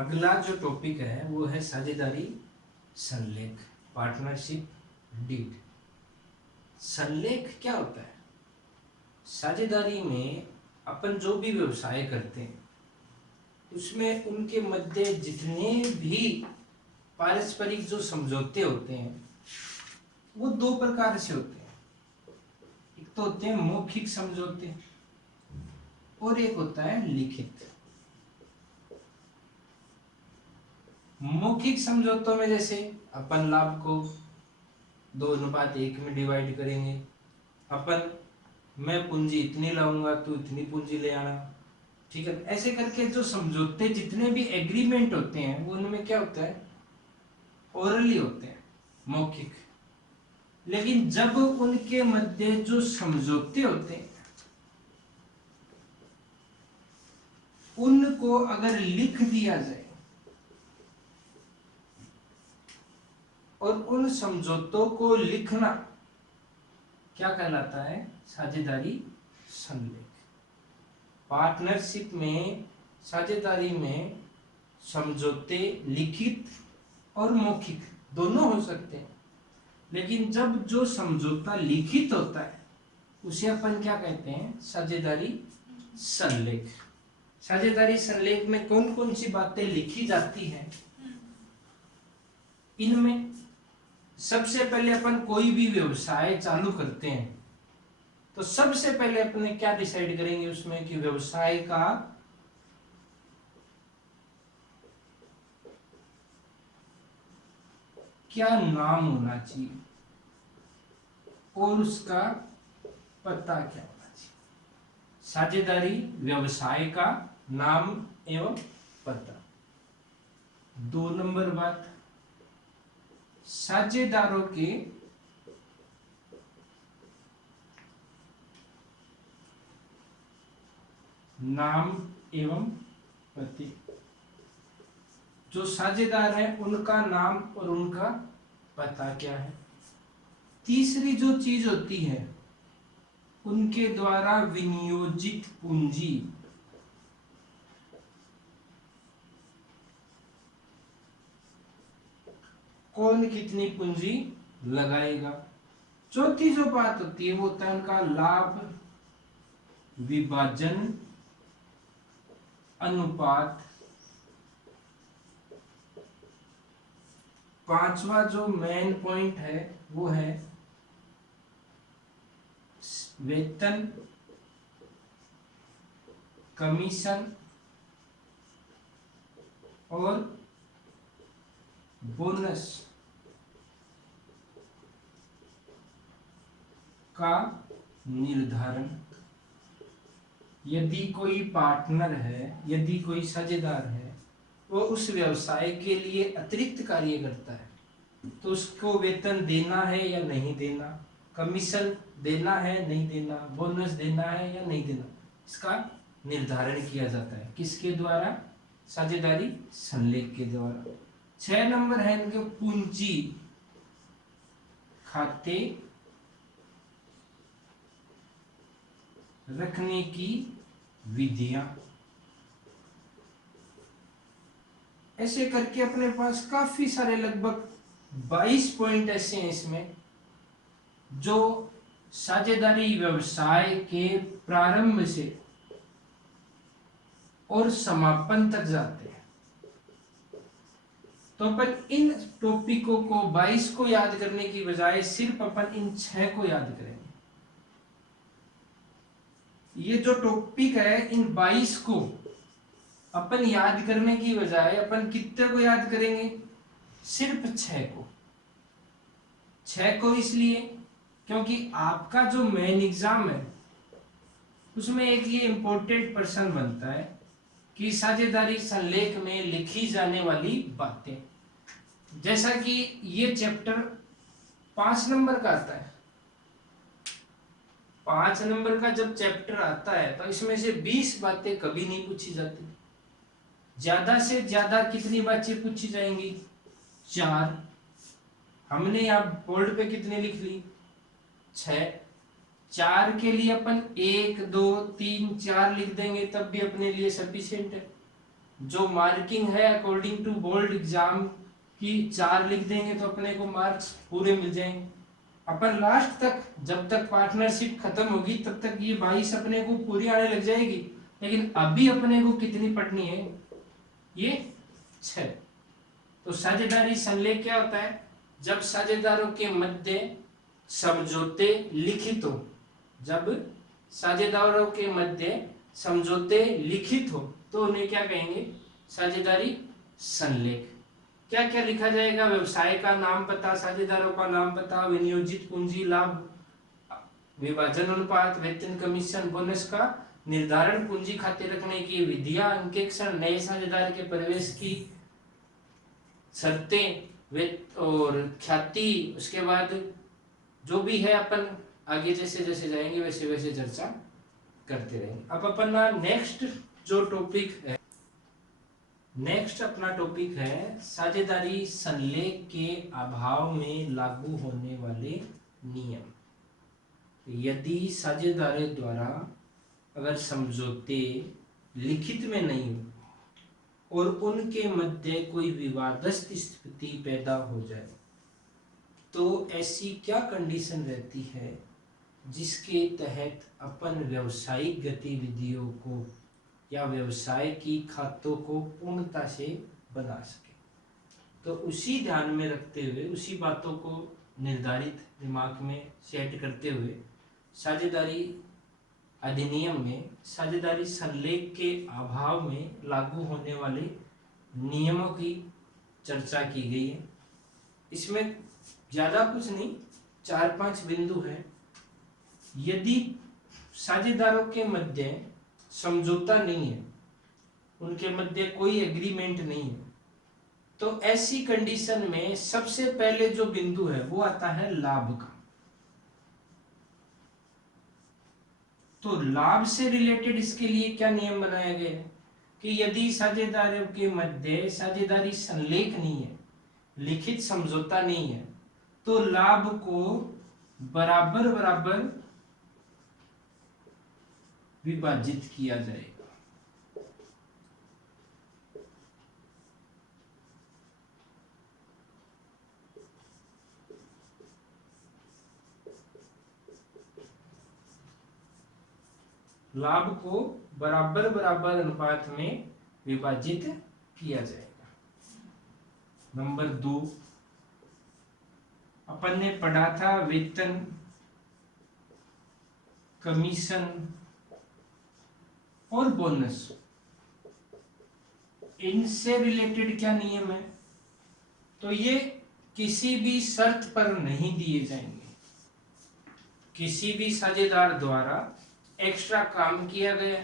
अगला जो टॉपिक है वो है साझेदारी संलेख, पार्टनरशिप डीड। संलेख क्या होता है? साझेदारी में अपन जो भी व्यवसाय करते हैं उसमें उनके मध्य जितने भी पारस्परिक जो समझौते होते हैं वो दो प्रकार से होते हैं। एक तो होते हैं मौखिक समझौते और एक होता है लिखित। मौखिक समझौतों में जैसे अपन लाभ को 2:1 में डिवाइड करेंगे, अपन मैं पूंजी इतनी लाऊंगा तू इतनी पूंजी ले आना, ठीक है। ऐसे करके जो समझौते जितने भी एग्रीमेंट होते हैं वो उनमें क्या होता है, ओरली होते हैं, मौखिक। लेकिन जब उनके मध्य जो समझौते होते हैं उनको अगर लिख दिया जाए और उन समझौतों को लिखना क्या कहलाता है, साझेदारी संलेख। पार्टनरशिप में, साझेदारी में समझौते लिखित और मौखिक दोनों हो सकते हैं, लेकिन जब जो समझौता लिखित होता है उसे अपन क्या कहते हैं, साझेदारी संलेख। साझेदारी संलेख में कौन कौन सी बातें लिखी जाती हैं? इनमें सबसे पहले अपन कोई भी व्यवसाय चालू करते हैं तो सबसे पहले अपने क्या डिसाइड करेंगे उसमें कि व्यवसाय का क्या नाम होना चाहिए और उसका पता क्या होना चाहिए। साझेदारी व्यवसाय का नाम एवं पता। 2 नंबर बात, साझेदारों के नाम एवं पते। जो साझेदार है उनका नाम और उनका पता क्या है। तीसरी जो चीज होती है, उनके द्वारा विनियोजित पूंजी। कौन कितनी पूंजी लगाएगा। चौथी जो बात होती है वो होता है उनका लाभ विभाजन अनुपात। पांचवा जो मेन पॉइंट है वो है वेतन, कमीशन और बोनस का निर्धारण। यदि कोई पार्टनर है, यदि कोई साझेदार है, वो उस व्यवसाय के लिए अतिरिक्त कार्य करता है तो उसको वेतन देना है या नहीं देना, कमीशन देना है नहीं देना, बोनस देना है या नहीं देना, इसका निर्धारण किया जाता है। किसके द्वारा? साझेदारी संलेख के द्वारा। 6 नंबर है इनके पूंजी खाते रखने की विधियां। ऐसे करके अपने पास काफी सारे लगभग 22 पॉइंट ऐसे हैं इसमें जो साझेदारी व्यवसाय के प्रारंभ से और समापन तक जाते हैं। तो अपन इन टॉपिकों को 22 को याद करने की बजाय सिर्फ अपन इन 6 को याद करेंगे। ये जो टॉपिक है इन 22 को अपन याद करने की बजाय अपन कितने को याद करेंगे? सिर्फ 6 को। 6 को इसलिए क्योंकि आपका जो मेन एग्जाम है उसमें एक ये इंपॉर्टेंट प्रश्न बनता है कि साझेदारी संलेख में लिखी जाने वाली बातें। जैसा कि ये चैप्टर 5 नंबर का आता है। 5 नंबर का जब चैप्टर आता है तो इसमें से 20 बातें कभी नहीं पूछी जाती। ज्यादा से ज्यादा कितनी बातें पूछी जाएंगी? 4। हमने यहाँ बोर्ड पे कितने लिख ली? 6। 4 के लिए अपन 1 2 3 4 लिख देंगे तब भी अपने लिए सफिशिएंट है। जो मार्किंग है अकॉर्डिंग टू बोर्ड एग्जाम की 4 लिख देंगे तो अपने को मार्क्स पूरे मिल जाएंगे। अपन लास्ट तक जब तक पार्टनरशिप खत्म होगी तब तक ये 22 अपने को पूरी आने लग जाएगी, लेकिन अभी अपने को कितनी पढ़नी है, ये 6। तो साझेदारी संलेख क्या होता है, जब साझेदारों के मध्य समझौते लिखित हो, जब साझेदारों के मध्य समझौते लिखित हो तो उन्हें क्या कहेंगे, साझेदारी संलेख। क्या क्या लिखा जाएगा, व्यवसाय का नाम पता, साझेदारों का नाम पता, विनियोजित पूंजी, लाभ विभाजन अनुपात, वेतन कमीशन बोनस का निर्धारण, पूंजी खाते रखने की विधियां, अंकेक्षण, नए साझेदार के प्रवेश की शर्तें और ख्याति, उसके बाद जो भी है अपन आगे जैसे जैसे जाएंगे वैसे वैसे चर्चा करते रहेंगे। अब अपन नेक्स्ट जो टॉपिक है, नेक्स्ट अपना टॉपिक है साझेदारी संलेख के अभाव में लागू होने वाले नियम। यदि साझेदारों द्वारा अगर समझौते लिखित में नहीं हो और उनके मध्य कोई विवादस्थ स्थिति पैदा हो जाए तो ऐसी क्या कंडीशन रहती है जिसके तहत अपन व्यवसायिक गतिविधियों को या व्यवसाय की खातों को पूर्णता से बना सके। तो उसी ध्यान में रखते हुए, उसी बातों को निर्धारित दिमाग में सेट करते हुए साझेदारी अधिनियम में साझेदारी संलेख के अभाव में लागू होने वाले नियमों की चर्चा की गई है। इसमें ज्यादा कुछ नहीं, 4-5 बिंदु है। यदि साझेदारों के मध्य समझौता नहीं है, उनके मध्य कोई एग्रीमेंट नहीं है, तो ऐसी कंडीशन में सबसे पहले जो बिंदु है वो आता है लाभ का। तो लाभ से रिलेटेड इसके लिए क्या नियम बनाया गया है कि यदि साझेदारों के मध्य साझेदारी संलेख नहीं है, लिखित समझौता नहीं है, तो लाभ को बराबर बराबर विभाजित किया जाएगा। लाभ को बराबर बराबर अनुपात में विभाजित किया जाएगा। नंबर 2 अपन ने पढ़ा था वेतन कमीशन और बोनस, इनसे रिलेटेड क्या नियम है, तो ये किसी भी शर्त पर नहीं दिए जाएंगे। किसी भी साझेदार द्वारा एक्स्ट्रा काम किया गया,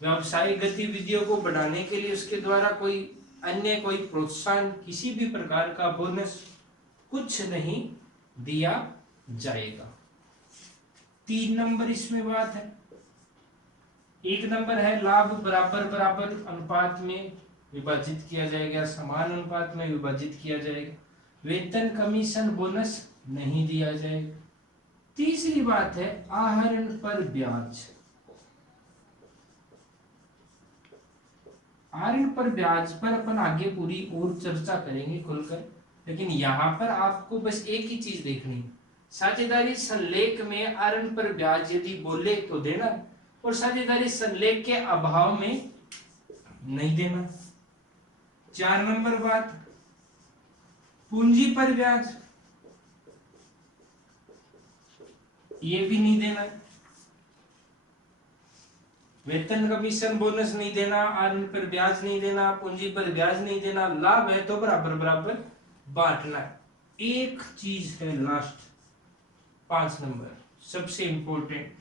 व्यावसायिक गतिविधियों को बढ़ाने के लिए उसके द्वारा कोई अन्य कोई प्रोत्साहन, किसी भी प्रकार का बोनस कुछ नहीं दिया जाएगा। 3 नंबर इसमें बात है। 1 नंबर है लाभ बराबर बराबर अनुपात में विभाजित किया जाएगा, समान अनुपात में विभाजित किया जाएगा। वेतन कमीशन बोनस नहीं दिया जाएगा। तीसरी बात है आहरण पर ब्याज। आहरण पर ब्याज पर अपन आगे पूरी और चर्चा करेंगे खुलकर, लेकिन यहाँ पर आपको बस एक ही चीज देखनी है, साझेदारी संलेख में आहरण पर ब्याज यदि बोले तो देना और साझेदारी संलेख के अभाव में नहीं देना। 4 नंबर बात पूंजी पर ब्याज, ये भी नहीं देना। वेतन कमीशन बोनस नहीं देना, आहरण पर ब्याज नहीं देना, पूंजी पर ब्याज नहीं देना। लाभ है तो बराबर बराबर बांटना। एक चीज है लास्ट 5 नंबर सबसे इंपॉर्टेंट,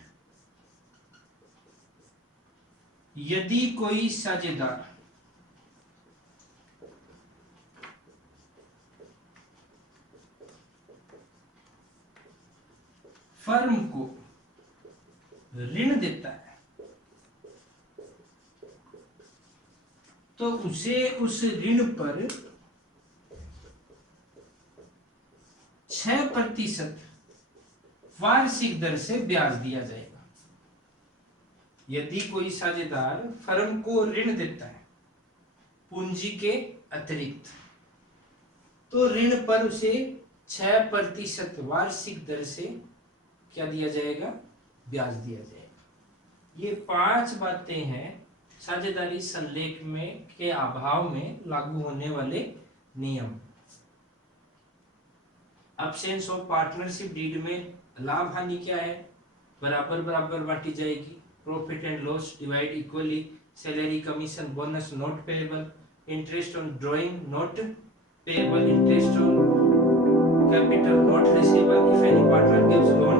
यदि कोई साझेदार फर्म को ऋण देता है तो उसे उस ऋण पर 6% वार्षिक दर से ब्याज दिया जाएगा। यदि कोई साझेदार फर्म को ऋण देता है पूंजी के अतिरिक्त, तो ऋण पर उसे 6% वार्षिक दर से क्या दिया जाएगा, ब्याज दिया जाएगा। ये 5 बातें हैं साझेदारी संलेख में के अभाव में लागू होने वाले नियम। अब्सेंस ऑफ पार्टनरशिप डीड में लाभ हानि क्या है, बराबर बराबर बांटी जाएगी, profit and loss divide equally, salary commission bonus not payable, interest on drawing not payable, interest on capital not receivable if any partner gives loan